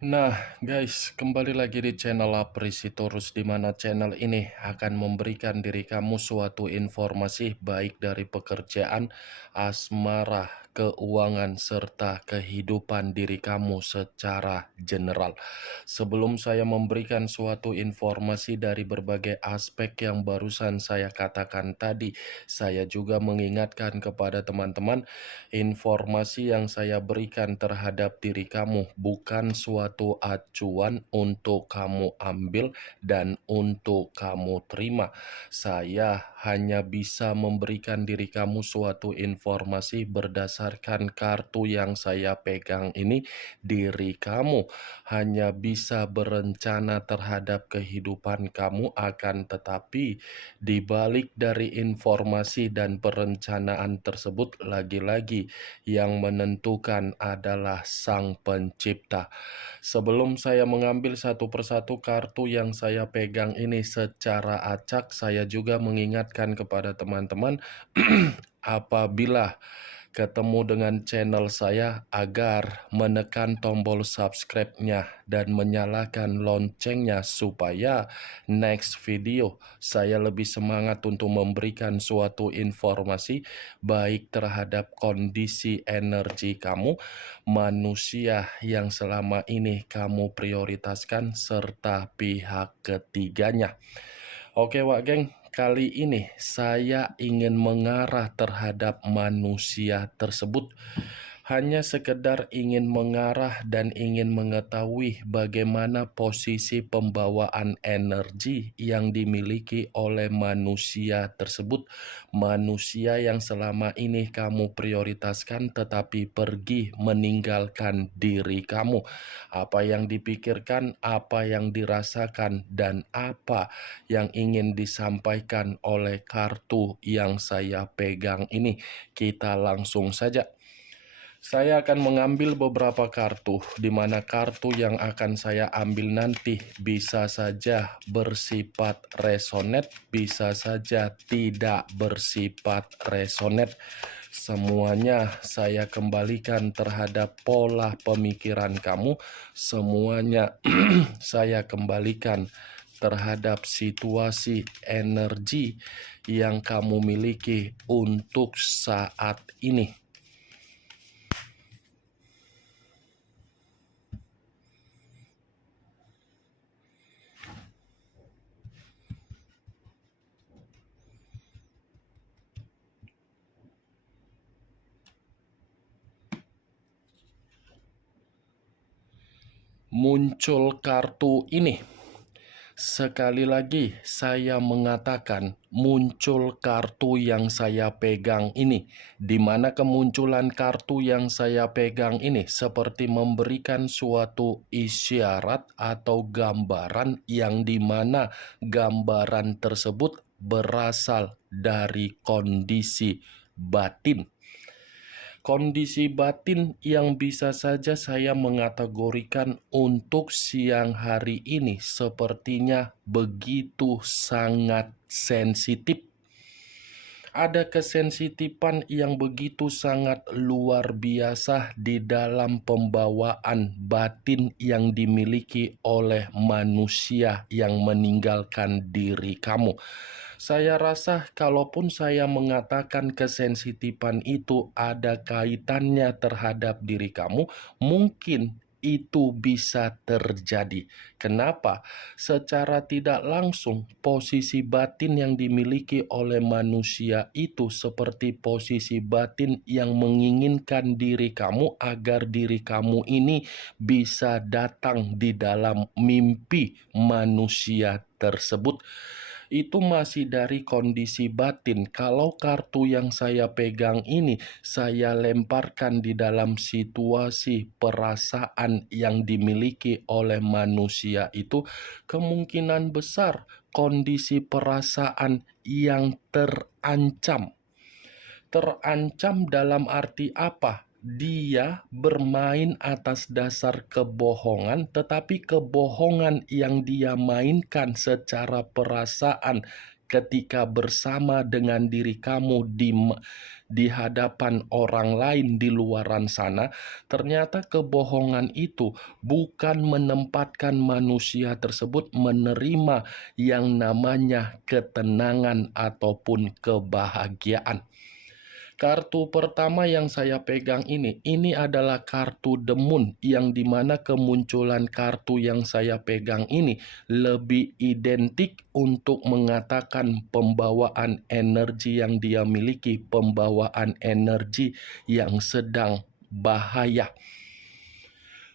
Nah, guys, kembali lagi di channel Aprisitorus, di mana channel ini akan memberikan diri kamu suatu informasi baik dari pekerjaan, asmara, keuangan, serta kehidupan diri kamu secara general. Sebelum saya memberikan suatu informasi dari berbagai aspek yang barusan saya katakan tadi, saya juga mengingatkan kepada teman-teman, informasi yang saya berikan terhadap diri kamu bukan suatu acuan untuk kamu ambil dan untuk kamu terima. Saya hanya bisa memberikan diri kamu suatu informasi berdasarkan kartu yang saya pegang ini. Diri kamu hanya bisa berencana terhadap kehidupan kamu, akan tetapi di balik dari informasi dan perencanaan tersebut, lagi-lagi yang menentukan adalah Sang Pencipta. Sebelum saya mengambil satu persatu kartu yang saya pegang ini secara acak, saya juga mengingatkan kepada teman-teman apabila ketemu dengan channel saya agar menekan tombol subscribe-nya dan menyalakan loncengnya supaya next video saya lebih semangat untuk memberikan suatu informasi baik terhadap kondisi energi kamu, manusia yang selama ini kamu prioritaskan, serta pihak ketiganya. Oke Wak Geng, kali ini saya ingin mengarah terhadap manusia tersebut. Hanya sekedar ingin mengarah dan ingin mengetahui bagaimana posisi pembawaan energi yang dimiliki oleh manusia tersebut. Manusia yang selama ini kamu prioritaskan tetapi pergi meninggalkan diri kamu. Apa yang dipikirkan, apa yang dirasakan, dan apa yang ingin disampaikan oleh kartu yang saya pegang ini. Kita langsung saja. Saya akan mengambil beberapa kartu, di mana kartu yang akan saya ambil nanti bisa saja bersifat resonate, bisa saja tidak bersifat resonate. Semuanya saya kembalikan terhadap pola pemikiran kamu, semuanya saya kembalikan terhadap situasi energi yang kamu miliki untuk saat ini. Muncul kartu ini. Sekali lagi saya mengatakan muncul kartu yang saya pegang ini, di mana kemunculan kartu yang saya pegang ini seperti memberikan suatu isyarat atau gambaran yang dimana gambaran tersebut berasal dari kondisi batin. Kondisi batin yang bisa saja saya mengategorikan untuk siang hari ini sepertinya begitu sangat sensitif. Ada kesensitifan yang begitu sangat luar biasa di dalam pembawaan batin yang dimiliki oleh manusia yang meninggalkan diri kamu. Saya rasa kalaupun saya mengatakan kesensitifan itu ada kaitannya terhadap diri kamu, mungkin itu bisa terjadi. Kenapa? Secara tidak langsung, posisi batin yang dimiliki oleh manusia itu seperti posisi batin yang menginginkan diri kamu agar diri kamu ini bisa datang di dalam mimpi manusia tersebut. Itu masih dari kondisi batin. Kalau kartu yang saya pegang ini saya lemparkan di dalam situasi perasaan yang dimiliki oleh manusia itu, kemungkinan besar kondisi perasaan yang terancam. Terancam dalam arti apa? Dia bermain atas dasar kebohongan, tetapi kebohongan yang dia mainkan secara perasaan ketika bersama dengan diri kamu di hadapan orang lain di luaran sana, ternyata kebohongan itu bukan menempatkan manusia tersebut menerima yang namanya ketenangan ataupun kebahagiaan. Kartu pertama yang saya pegang ini adalah kartu The Moon, yang dimana kemunculan kartu yang saya pegang ini lebih identik untuk mengatakan pembawaan energi yang dia miliki, pembawaan energi yang sedang bahaya.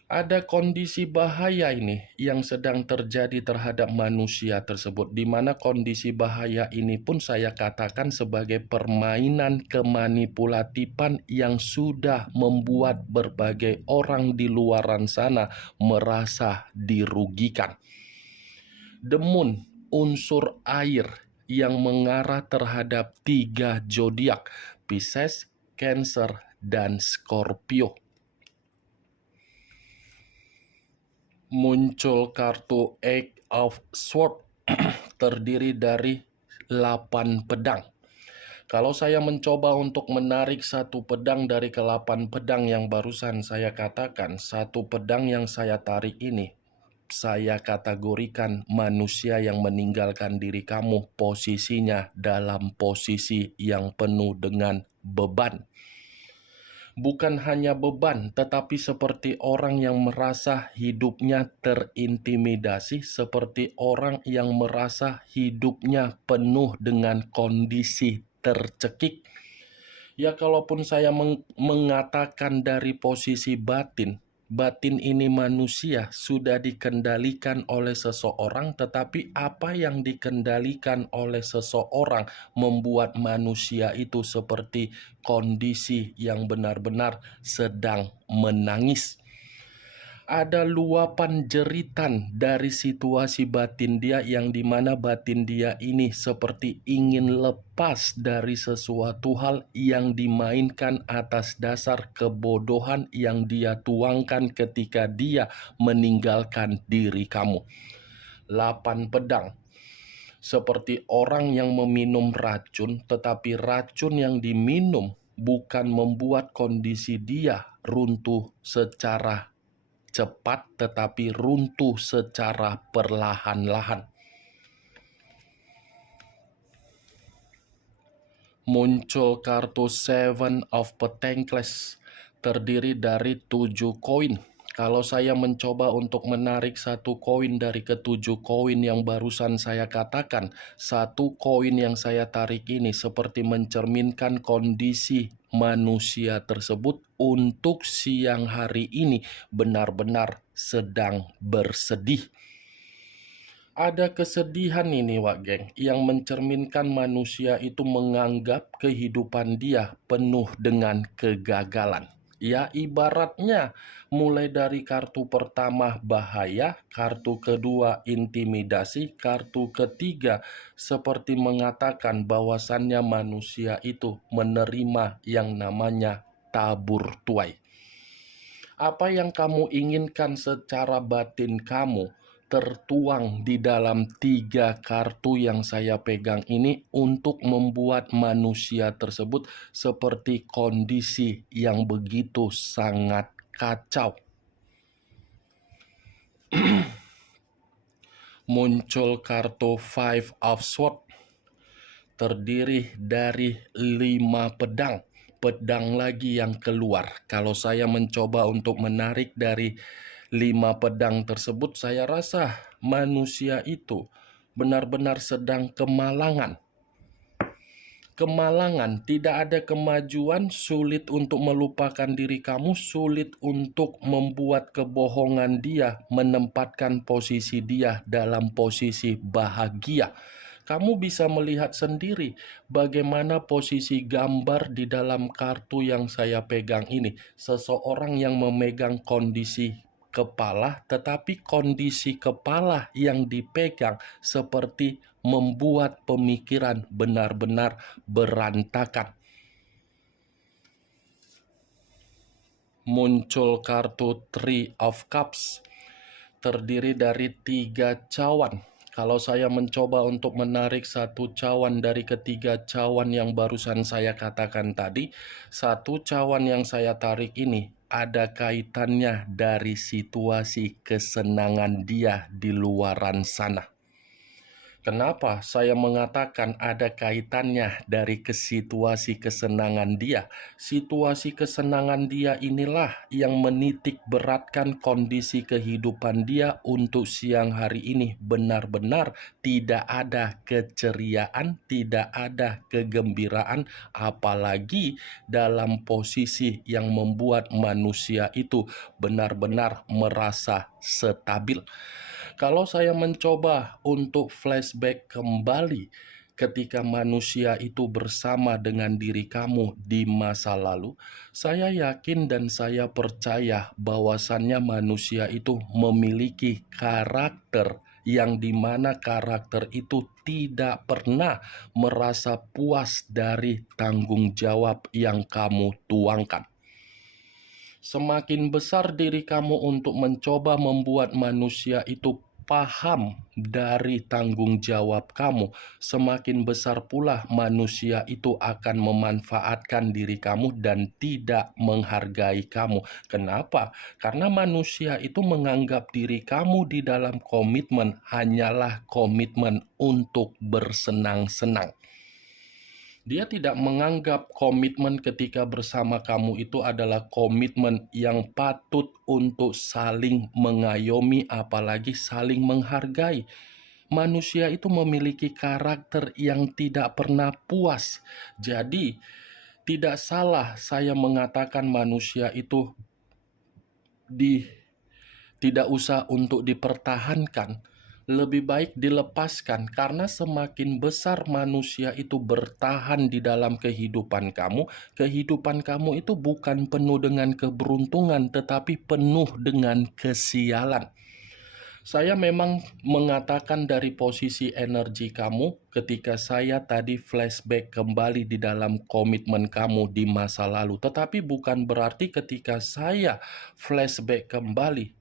Ada kondisi bahaya ini yang sedang terjadi terhadap manusia tersebut, di mana kondisi bahaya ini pun saya katakan sebagai permainan kemanipulatifan yang sudah membuat berbagai orang di luaran sana merasa dirugikan. The Moon, unsur air yang mengarah terhadap 3 zodiak, Pisces, Cancer, dan Scorpio. Muncul kartu Eight of Swords terdiri dari 8 pedang. Kalau saya mencoba untuk menarik satu pedang dari ke-8 pedang yang barusan saya katakan, satu pedang yang saya tarik ini, saya kategorikan manusia yang meninggalkan diri kamu posisinya dalam posisi yang penuh dengan beban. Bukan hanya beban, tetapi seperti orang yang merasa hidupnya terintimidasi, seperti orang yang merasa hidupnya penuh dengan kondisi tercekik. Ya, kalaupun saya mengatakan dari posisi batin, batin ini manusia sudah dikendalikan oleh seseorang, tetapi apa yang dikendalikan oleh seseorang membuat manusia itu seperti kondisi yang benar-benar sedang menangis. Ada luapan jeritan dari situasi batin dia, yang dimana batin dia ini seperti ingin lepas dari sesuatu hal yang dimainkan atas dasar kebodohan yang dia tuangkan ketika dia meninggalkan diri kamu. 8 pedang. Seperti orang yang meminum racun, tetapi racun yang diminum bukan membuat kondisi dia runtuh secara cepat, tetapi runtuh secara perlahan-lahan. Muncul kartu Seven of Pentacles terdiri dari 7 koin. Kalau saya mencoba untuk menarik satu koin dari ke-7 koin yang barusan saya katakan, satu koin yang saya tarik ini seperti mencerminkan kondisi manusia tersebut untuk siang hari ini benar-benar sedang bersedih. Ada kesedihan ini, Wak Geng, yang mencerminkan manusia itu menganggap kehidupan dia penuh dengan kegagalan. Ya, ibaratnya mulai dari kartu pertama bahaya, kartu kedua intimidasi, kartu ketiga seperti mengatakan bahwasannya manusia itu menerima yang namanya tabur tuai. Apa yang kamu inginkan secara batin kamu tertuang di dalam 3 kartu yang saya pegang ini untuk membuat manusia tersebut seperti kondisi yang begitu sangat kacau. Muncul kartu Five of Swords terdiri dari 5 pedang. Pedang lagi yang keluar. Kalau saya mencoba untuk menarik dari 5 pedang tersebut, saya rasa manusia itu benar-benar sedang kemalangan. Kemalangan, tidak ada kemajuan, sulit untuk melupakan diri kamu, sulit untuk membuat kebohongan dia menempatkan posisi dia dalam posisi bahagia. Kamu bisa melihat sendiri bagaimana posisi gambar di dalam kartu yang saya pegang ini. Seseorang yang memegang kondisi kepala, tetapi kondisi kepala yang dipegang seperti membuat pemikiran benar-benar berantakan. Muncul kartu Three of Cups terdiri dari 3 cawan. Kalau saya mencoba untuk menarik satu cawan dari ketiga cawan yang barusan saya katakan tadi, satu cawan yang saya tarik ini ada kaitannya dari situasi kesenangan dia di luaran sana. Kenapa saya mengatakan ada kaitannya dari ke situasi kesenangan dia? Situasi kesenangan dia inilah yang menitik beratkan kondisi kehidupan dia untuk siang hari ini. Benar-benar tidak ada keceriaan, tidak ada kegembiraan, apalagi dalam posisi yang membuat manusia itu benar-benar merasa stabil. Kalau saya mencoba untuk flashback kembali ketika manusia itu bersama dengan diri kamu di masa lalu, saya yakin dan saya percaya bahwasannya manusia itu memiliki karakter yang dimana karakter itu tidak pernah merasa puas dari tanggung jawab yang kamu tuangkan. Semakin besar diri kamu untuk mencoba membuat manusia itu paham dari tanggung jawab kamu, semakin besar pula manusia itu akan memanfaatkan diri kamu dan tidak menghargai kamu. Kenapa? Karena manusia itu menganggap diri kamu di dalam komitmen hanyalah komitmen untuk bersenang-senang. Dia tidak menganggap komitmen ketika bersama kamu itu adalah komitmen yang patut untuk saling mengayomi, apalagi saling menghargai. Manusia itu memiliki karakter yang tidak pernah puas. Jadi, tidak salah saya mengatakan manusia itu tidak usah untuk dipertahankan, lebih baik dilepaskan, karena semakin besar manusia itu bertahan di dalam kehidupan kamu itu bukan penuh dengan keberuntungan, tetapi penuh dengan kesialan. Saya memang mengatakan dari posisi energi kamu ketika saya tadi flashback kembali di dalam komitmen kamu di masa lalu. Tetapi bukan berarti ketika saya flashback kembali,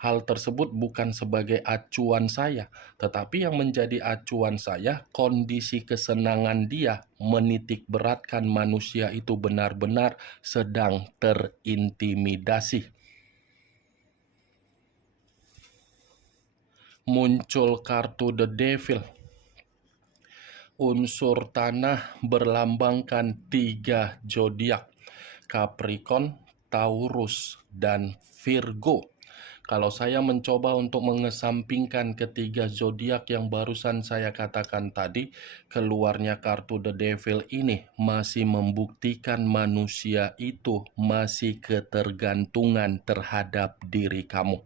hal tersebut bukan sebagai acuan saya, tetapi yang menjadi acuan saya kondisi kesenangan dia menitik beratkan manusia itu benar-benar sedang terintimidasi. Muncul kartu The Devil. Unsur tanah berlambangkan 3 zodiak: Capricorn, Taurus, dan Virgo. Kalau saya mencoba untuk mengesampingkan ketiga zodiak yang barusan saya katakan tadi, keluarnya kartu The Devil ini masih membuktikan manusia itu masih ketergantungan terhadap diri kamu.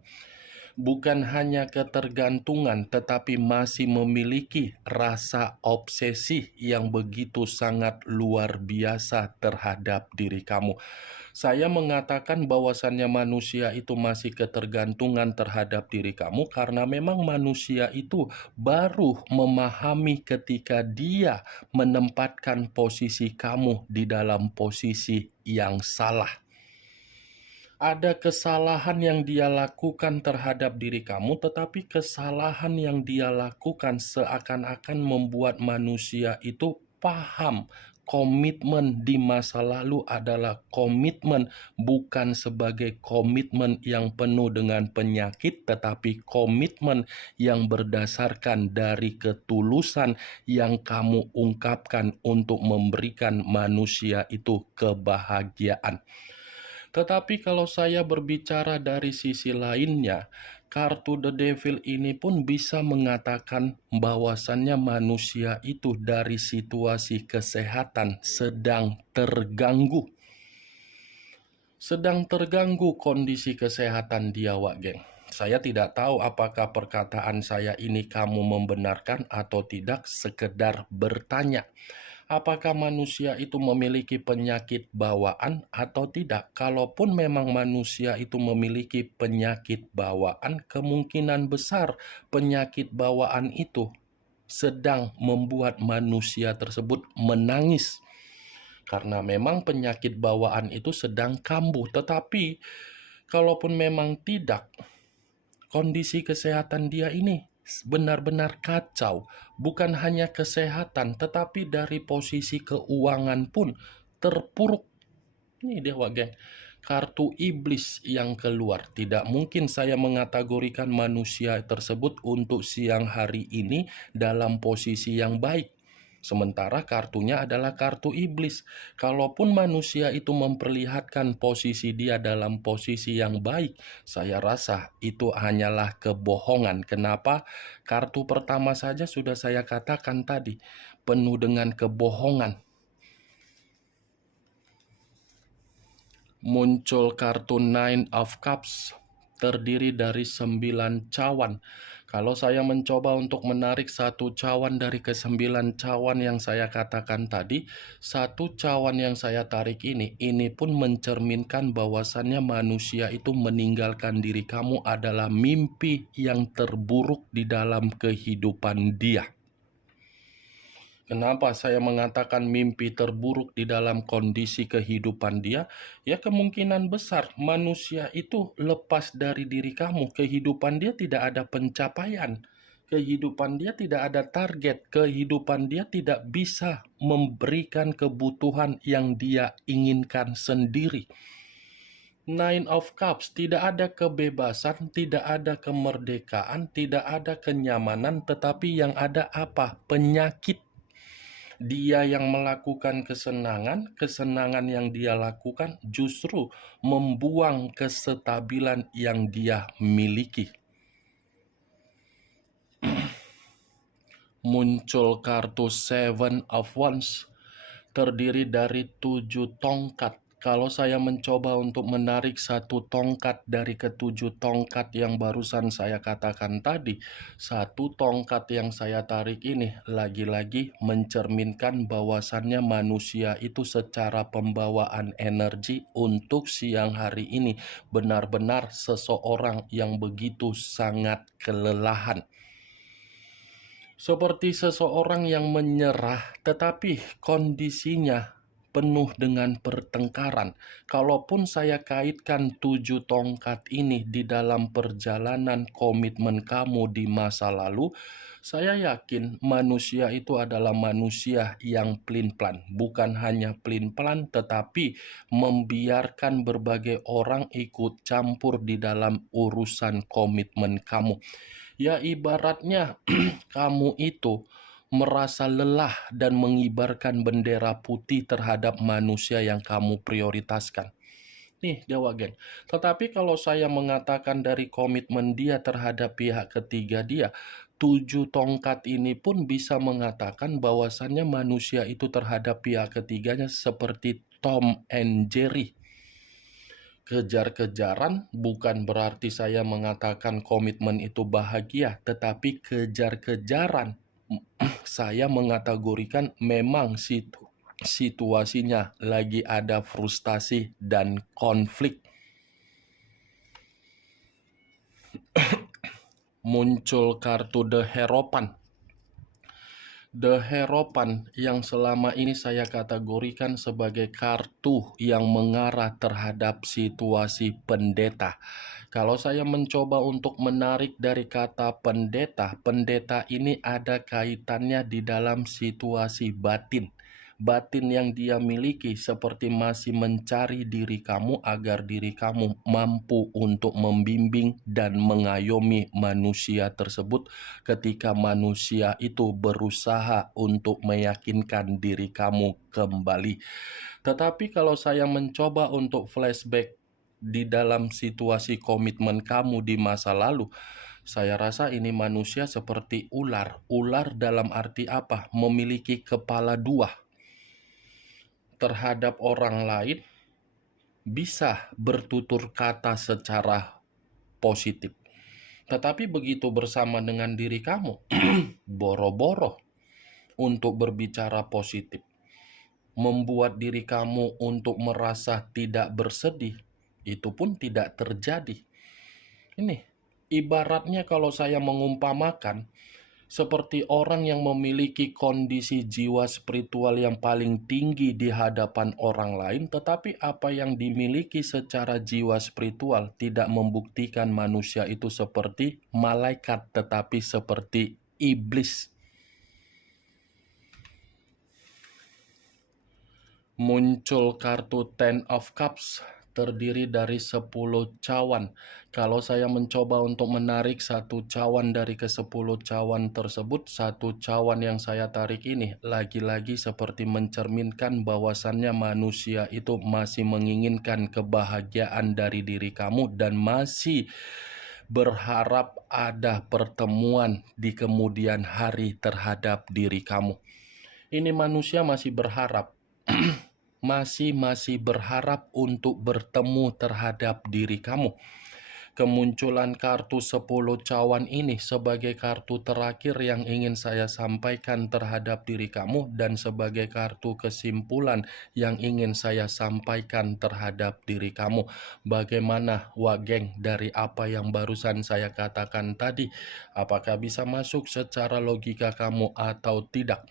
Bukan hanya ketergantungan, tetapi masih memiliki rasa obsesi yang begitu sangat luar biasa terhadap diri kamu. Saya mengatakan bahwasannya manusia itu masih ketergantungan terhadap diri kamu karena memang manusia itu baru memahami ketika dia menempatkan posisi kamu di dalam posisi yang salah. Ada kesalahan yang dia lakukan terhadap diri kamu, tetapi kesalahan yang dia lakukan seakan-akan membuat manusia itu paham komitmen di masa lalu adalah komitmen bukan sebagai komitmen yang penuh dengan penyakit, tetapi komitmen yang berdasarkan dari ketulusan yang kamu ungkapkan untuk memberikan manusia itu kebahagiaan. Tetapi kalau saya berbicara dari sisi lainnya, kartu The Devil ini pun bisa mengatakan bahwasannya manusia itu dari situasi kesehatan sedang terganggu. Sedang terganggu kondisi kesehatan dia, Wak Geng. Saya tidak tahu apakah perkataan saya ini kamu membenarkan atau tidak, sekedar bertanya. Apakah manusia itu memiliki penyakit bawaan atau tidak? Kalaupun memang manusia itu memiliki penyakit bawaan, kemungkinan besar penyakit bawaan itu sedang membuat manusia tersebut menangis. Karena memang penyakit bawaan itu sedang kambuh. Tetapi kalaupun memang tidak, kondisi kesehatan dia ini benar-benar kacau. Bukan hanya kesehatan, tetapi dari posisi keuangan pun terpuruk. Ini dia geng, kartu iblis yang keluar. Tidak mungkin saya mengategorikan manusia tersebut untuk siang hari ini dalam posisi yang baik. Sementara kartunya adalah kartu iblis. Kalaupun manusia itu memperlihatkan posisi dia dalam posisi yang baik, saya rasa itu hanyalah kebohongan. Kenapa? Kartu pertama saja sudah saya katakan tadi, penuh dengan kebohongan. Muncul kartu Nine of Cups, terdiri dari 9 cawan. Kalau saya mencoba untuk menarik satu cawan dari ke-9 cawan yang saya katakan tadi, satu cawan yang saya tarik ini pun mencerminkan bahwasannya manusia itu meninggalkan diri kamu adalah mimpi yang terburuk di dalam kehidupan dia. Kenapa saya mengatakan mimpi terburuk di dalam kondisi kehidupan dia? Ya, kemungkinan besar manusia itu lepas dari diri kamu. Kehidupan dia tidak ada pencapaian. Kehidupan dia tidak ada target. Kehidupan dia tidak bisa memberikan kebutuhan yang dia inginkan sendiri. Nine of Cups, tidak ada kebebasan, tidak ada kemerdekaan, tidak ada kenyamanan, tetapi yang ada apa? Penyakit. Dia yang melakukan kesenangan yang dia lakukan justru membuang kestabilan yang dia miliki. Muncul kartu Seven of Wands, terdiri dari 7 tongkat. Kalau saya mencoba untuk menarik satu tongkat dari ketujuh tongkat yang barusan saya katakan tadi, satu tongkat yang saya tarik ini lagi-lagi mencerminkan bahwasannya manusia itu secara pembawaan energi untuk siang hari ini benar-benar seseorang yang begitu sangat kelelahan. Seperti seseorang yang menyerah, tetapi kondisinya penuh dengan pertengkaran. Kalaupun saya kaitkan 7 tongkat ini di dalam perjalanan komitmen kamu di masa lalu, saya yakin manusia itu adalah manusia yang pelin-pelan. Bukan hanya pelin-pelan, tetapi membiarkan berbagai orang ikut campur di dalam urusan komitmen kamu. Ya, ibaratnya kamu itu merasa lelah dan mengibarkan bendera putih terhadap manusia yang kamu prioritaskan. Nih, Dewa Geng. Tetapi kalau saya mengatakan dari komitmen dia terhadap pihak ketiga dia, 7 tongkat ini pun bisa mengatakan bahwasannya manusia itu terhadap pihak ketiganya seperti Tom and Jerry. Kejar-kejaran bukan berarti saya mengatakan komitmen itu bahagia, tetapi kejar-kejaran saya mengategorikan memang situasinya lagi ada frustasi dan konflik. Muncul kartu The Hierophant. The Hierophant yang selama ini saya kategorikan sebagai kartu yang mengarah terhadap situasi pendeta. Kalau saya mencoba untuk menarik dari kata pendeta, pendeta ini ada kaitannya di dalam situasi batin. Batin yang dia miliki seperti masih mencari diri kamu agar diri kamu mampu untuk membimbing dan mengayomi manusia tersebut ketika manusia itu berusaha untuk meyakinkan diri kamu kembali. Tetapi kalau saya mencoba untuk flashback di dalam situasi komitmen kamu di masa lalu, saya rasa ini manusia seperti ular. Ular dalam arti apa? Memiliki kepala dua. Terhadap orang lain bisa bertutur kata secara positif. Tetapi begitu bersama dengan diri kamu, boro-boro untuk berbicara positif. Membuat diri kamu untuk merasa tidak bersedih, itu pun tidak terjadi. Ini ibaratnya kalau saya mengumpamakan, seperti orang yang memiliki kondisi jiwa spiritual yang paling tinggi di hadapan orang lain, tetapi apa yang dimiliki secara jiwa spiritual tidak membuktikan manusia itu seperti malaikat, tetapi seperti iblis. Muncul kartu Ten of Cups terdiri dari 10 cawan. Kalau saya mencoba untuk menarik satu cawan dari ke-10 cawan tersebut, satu cawan yang saya tarik ini lagi-lagi seperti mencerminkan bahwasannya manusia itu masih menginginkan kebahagiaan dari diri kamu dan masih berharap ada pertemuan di kemudian hari terhadap diri kamu. Ini manusia masih berharap masih berharap untuk bertemu terhadap diri kamu. Kemunculan kartu 10 cawan ini sebagai kartu terakhir yang ingin saya sampaikan terhadap diri kamu dan sebagai kartu kesimpulan yang ingin saya sampaikan terhadap diri kamu. Bagaimana, geng, dari apa yang barusan saya katakan tadi? Apakah bisa masuk secara logika kamu atau tidak?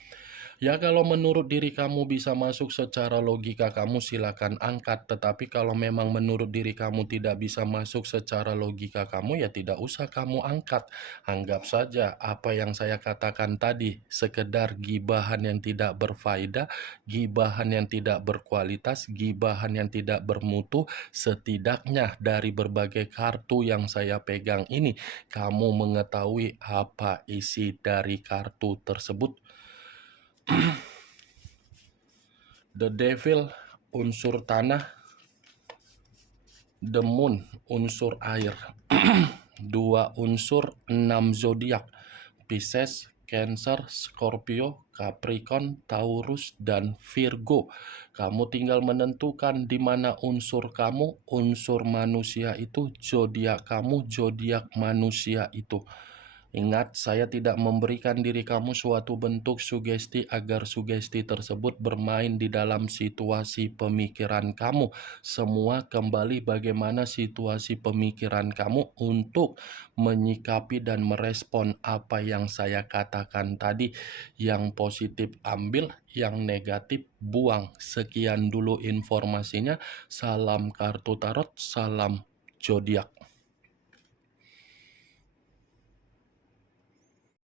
Ya, kalau menurut diri kamu bisa masuk secara logika kamu, silakan angkat. Tetapi kalau memang menurut diri kamu tidak bisa masuk secara logika kamu, ya tidak usah kamu angkat. Anggap saja apa yang saya katakan tadi sekedar gibahan yang tidak berfaedah, gibahan yang tidak berkualitas, gibahan yang tidak bermutu. Setidaknya dari berbagai kartu yang saya pegang ini, kamu mengetahui apa isi dari kartu tersebut. The Devil unsur tanah, The Moon unsur air. 2 unsur, 6 zodiak: Pisces, Cancer, Scorpio, Capricorn, Taurus, dan Virgo. Kamu tinggal menentukan di mana unsur kamu, unsur manusia itu, zodiak kamu, zodiak manusia itu. Ingat, saya tidak memberikan diri kamu suatu bentuk sugesti agar sugesti tersebut bermain di dalam situasi pemikiran kamu. Semua kembali bagaimana situasi pemikiran kamu untuk menyikapi dan merespon apa yang saya katakan tadi. Yang positif ambil, yang negatif buang. Sekian dulu informasinya. Salam kartu tarot, salam zodiak.